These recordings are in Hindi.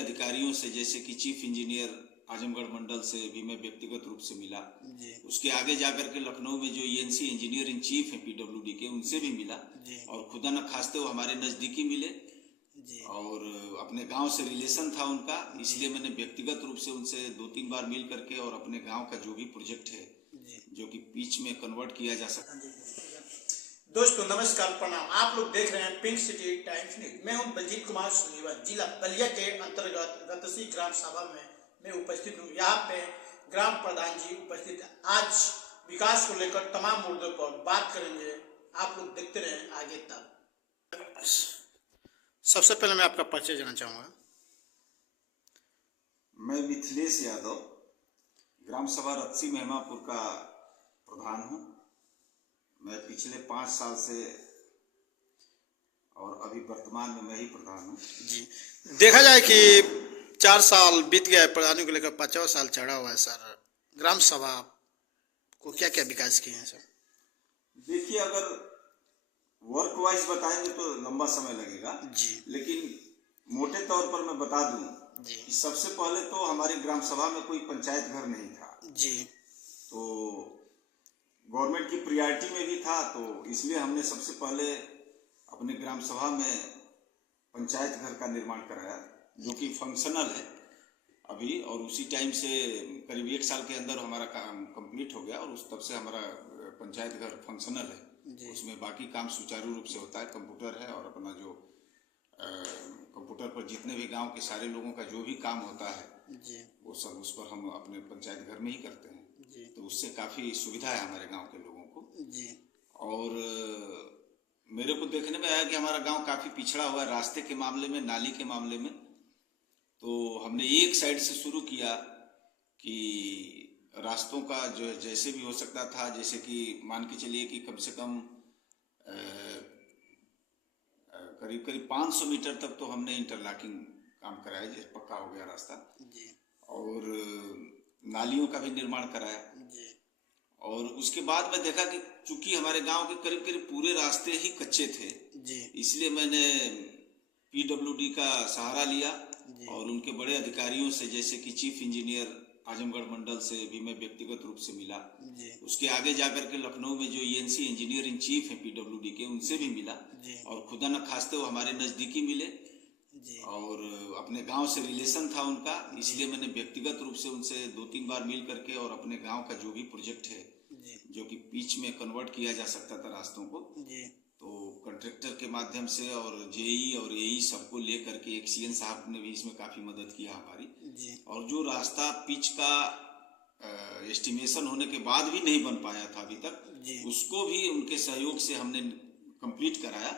अधिकारियों से, जैसे कि चीफ इंजीनियर आजमगढ़ मंडल से भी मैं व्यक्तिगत रूप से मिला। उसके आगे जाकर के लखनऊ में जो ईएनसी इंजीनियर इन चीफ है पीडब्ल्यूडी के, उनसे भी मिला और खुदा न खास्ते वो हमारे नजदीकी मिले और अपने गांव से रिलेशन था उनका, इसलिए मैंने व्यक्तिगत रूप से उनसे 2-3 बार मिल करके और अपने गांव का जो भी प्रोजेक्ट है जो कि पिच में कन्वर्ट किया जा सकता। दोस्तों नमस्कार, प्रणाम। आप लोग देख रहे हैं पिंक सिटी टाइम्स न्यूज। मैं हूं बलजीत कुमार सुनीवन, जिला बलिया के अंतर्गत रतसी ग्राम सभा में मैं उपस्थित हूं। यहाँ पे ग्राम प्रधान जी उपस्थित है। आज विकास को लेकर तमाम मुद्दों पर बात करेंगे। आप लोग देखते रहें आगे तक। सबसे पहले मैं आपका परिचय जानना चाहूँगा। मैं मिथिलेश यादव, ग्राम सभा रतसी मेहमापुर का प्रधान हूँ। मैं पिछले 5 साल से और अभी वर्तमान में मैं ही प्रधान हूँ जी। देखा जाए कि 4 साल बीत गया है, प्रधानी को लेकर 5वां साल चढ़ा हुआ है सर। ग्राम सभा को क्या क्या विकास किए हैं सर? देखिए, अगर वर्क वाइज बताएंगे तो लंबा समय लगेगा जी, लेकिन मोटे तौर पर मैं बता दूं कि सबसे पहले तो हमारी ग्राम सभा में कोई पंचायत घर नहीं था जी। तो गवर्नमेंट की प्रायोरिटी में भी था, तो इसलिए हमने सबसे पहले अपने ग्राम सभा में पंचायत घर का निर्माण कराया जो कि फंक्शनल है अभी, और उसी टाइम से करीब 1 साल के अंदर हमारा काम कंप्लीट हो गया और उस तब से हमारा पंचायत घर फंक्शनल है। उसमें बाकी काम सुचारू रूप से होता है, कंप्यूटर है और अपना जो कंप्यूटर पर जितने भी गांव के सारे लोगों का जो भी काम होता है वो सब उस पर हम अपने पंचायत घर में ही करते हैं। तो उससे काफ़ी सुविधा है हमारे गांव के लोगों को। और मेरे को देखने में आया कि हमारा गांव काफ़ी पिछड़ा हुआ है रास्ते के मामले में, नाली के मामले में। तो हमने एक साइड से शुरू किया कि रास्तों का जो जैसे भी हो सकता था, जैसे कि मान के चलिए कि कम से कम करीब करीब 500 मीटर तक तो हमने इंटरलॉकिंग काम कराया, जैसे पक्का हो गया रास्ता और नालियों का भी निर्माण कराया। और उसके बाद मैं देखा कि चूंकि हमारे गांव के करीब करीब पूरे रास्ते ही कच्चे थे, इसलिए मैंने पीडब्ल्यूडी का सहारा लिया और उनके बड़े अधिकारियों से, जैसे कि चीफ इंजीनियर आजमगढ़ मंडल से भी मैं व्यक्तिगत रूप से मिला। उसके आगे जाकर के लखनऊ में जो ईएनसी इंजीनियर इन चीफ है पीडब्ल्यूडी के, उनसे भी मिला और खुदा न खास्ते वो हमारे नजदीकी मिले और अपने गांव से रिलेशन था उनका, इसलिए मैंने व्यक्तिगत रूप से उनसे 2-3 बार मिल करके और अपने गांव का जो भी प्रोजेक्ट है जो कि पिच में कन्वर्ट किया जा सकता था रास्तों को, तो कॉन्ट्रैक्टर के माध्यम से और जेई और एई सबको ले करके, एक सीएन साहब ने भी इसमें काफ़ी मदद किया हमारी। और जो रास्ता पिच का एस्टिमेशन होने के बाद भी नहीं बन पाया था अभी तक, उसको भी उनके सहयोग से हमने कंप्लीट कराया।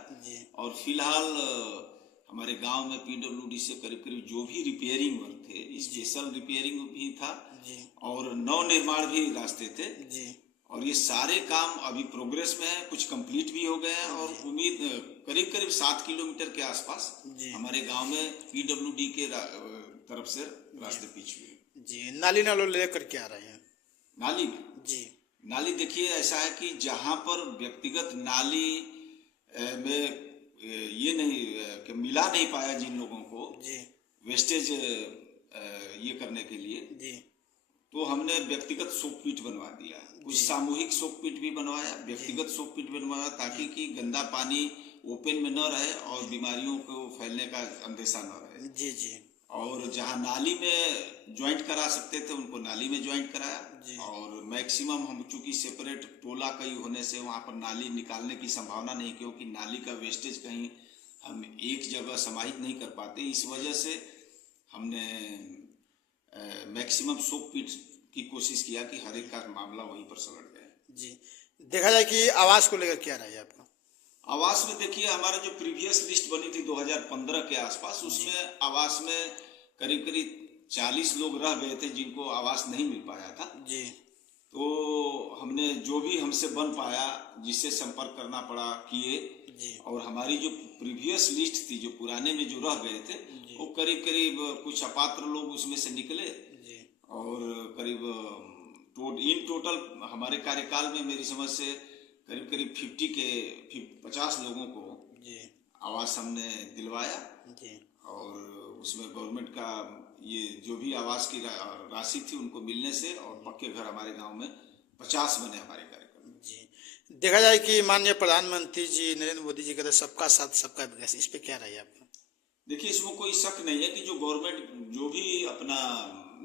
और फिलहाल हमारे गांव में पीडब्ल्यूडी से करीब करीब जो भी रिपेयरिंग वर्क थे, स्पेशल रिपेयरिंग भी था और नव निर्माण भी रास्ते थे, और ये सारे काम अभी प्रोग्रेस में है, कुछ कंप्लीट भी हो गए हैं और उम्मीद करीब करीब 7 किलोमीटर के आसपास हमारे गांव में पीडब्ल्यूडी के तरफ से रास्ते पिच हुए जी। नाली नालों लेकर के आ रहे हैं नाली में नाली देखिए, ऐसा है कि जहां पर व्यक्तिगत नाली में ये नहीं कि मिला नहीं पाया जिन लोगों को वेस्टेज ये करने के लिए, तो हमने व्यक्तिगत सोक पिट बनवा दिया। कुछ सामूहिक सोक पिट भी बनवाया, व्यक्तिगत सोक पिट बनवाया, ताकि कि गंदा पानी ओपन में न रहे और बीमारियों को फैलने का अंदेशा न रहे। और जहां नाली में ज्वाइंट करा सकते थे उनको नाली में ज्वाइंट कराया और मैक्सिमम हम चूंकि सेपरेट टोला कई होने से वहां पर नाली निकालने की संभावना नहीं, क्योंकि नाली का वेस्टेज कहीं हम एक जगह समाहित नहीं कर पाते, इस वजह से हमने मैक्सिमम सोक पिट की कोशिश किया कि हर एक का मामला वहीं पर सलट जाए। देखा जाए कि आवास को लेकर क्या रहा है आपका? आवास में देखिए, हमारा जो प्रीवियस लिस्ट बनी थी 2015 के आसपास, उसमें आवास में करीब करीब 40 लोग रह गए थे जिनको आवास नहीं मिल पाया था। तो हमने जो भी हमसे बन पाया, जिससे संपर्क करना पड़ा किए, और हमारी जो प्रीवियस लिस्ट थी, जो पुराने में जो रह गए थे, वो करीब करीब कुछ अपात्र लोग उसमें से निकले और करीब इन टोटल हमारे कार्यकाल में मेरी समझ से करीब करीब 50 लोगों को आवास हमने दिलवाया और उसमें गवर्नमेंट का ये जो भी आवास की राशि थी उनको मिलने से और पक्के घर हमारे गांव में 50 बने हमारे कार्यक्रम में। जी, देखा जाए कि माननीय प्रधानमंत्री जी नरेंद्र मोदी जी कहते हैं सबका साथ सबका विकास, इस पे क्या राय है आपका? देखिए, इसमें कोई शक नहीं है कि जो गवर्नमेंट जो भी अपना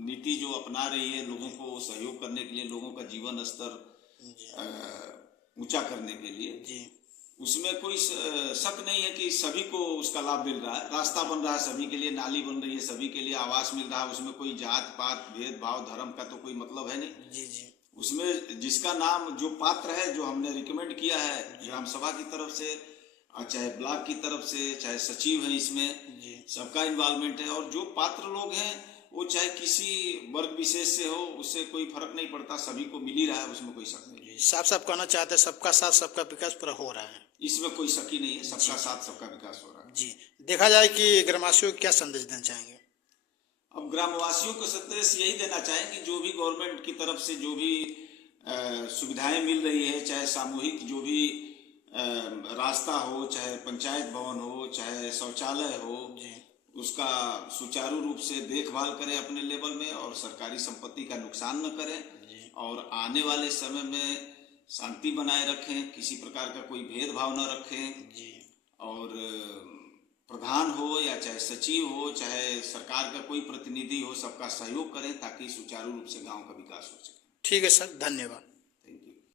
नीति जो अपना रही है लोगों को सहयोग करने के लिए, लोगों का जीवन स्तर ऊंचा करने के लिए जी, उसमें कोई शक नहीं है कि सभी को उसका लाभ मिल रहा है। रास्ता बन रहा है सभी के लिए, नाली बन रही है सभी के लिए, आवास मिल रहा है, उसमें कोई जात पात भेदभाव धर्म का तो कोई मतलब है नहीं। जी जी, उसमें जिसका नाम जो पात्र है, जो हमने रिकमेंड किया है ग्राम सभा की तरफ से और चाहे ब्लॉक की तरफ से, चाहे सचिव है, इसमें जी, सबका इन्वॉल्वमेंट है। और जो पात्र लोग हैं वो चाहे किसी वर्ग विशेष से हो, उससे कोई फर्क नहीं पड़ता, सभी को मिल ही रहा है, उसमें कोई शक नहीं है। साफ साफ कहना चाहते हैं सबका साथ सबका विकास पूरा हो रहा है, इसमें कोई शक ही नहीं है, सबका साथ सबका विकास हो रहा है। जी। देखा जाए कि ग्रामवासियों को क्या संदेश देना चाहेंगे? अब ग्रामवासियों को संदेश यही देना चाहेंगे, जो भी गवर्नमेंट की तरफ से जो भी सुविधाएं मिल रही है, चाहे सामूहिक जो भी रास्ता हो, चाहे पंचायत भवन हो, चाहे शौचालय हो, उसका सुचारू रूप से देखभाल करें अपने लेवल में और सरकारी संपत्ति का नुकसान न करें और आने वाले समय में शांति बनाए रखें, किसी प्रकार का कोई भेदभाव न रखें जी। और प्रधान हो या चाहे सचिव हो, चाहे सरकार का कोई प्रतिनिधि हो, सबका सहयोग करें ताकि सुचारू रूप से गांव का विकास हो सके। ठीक है सर, धन्यवाद।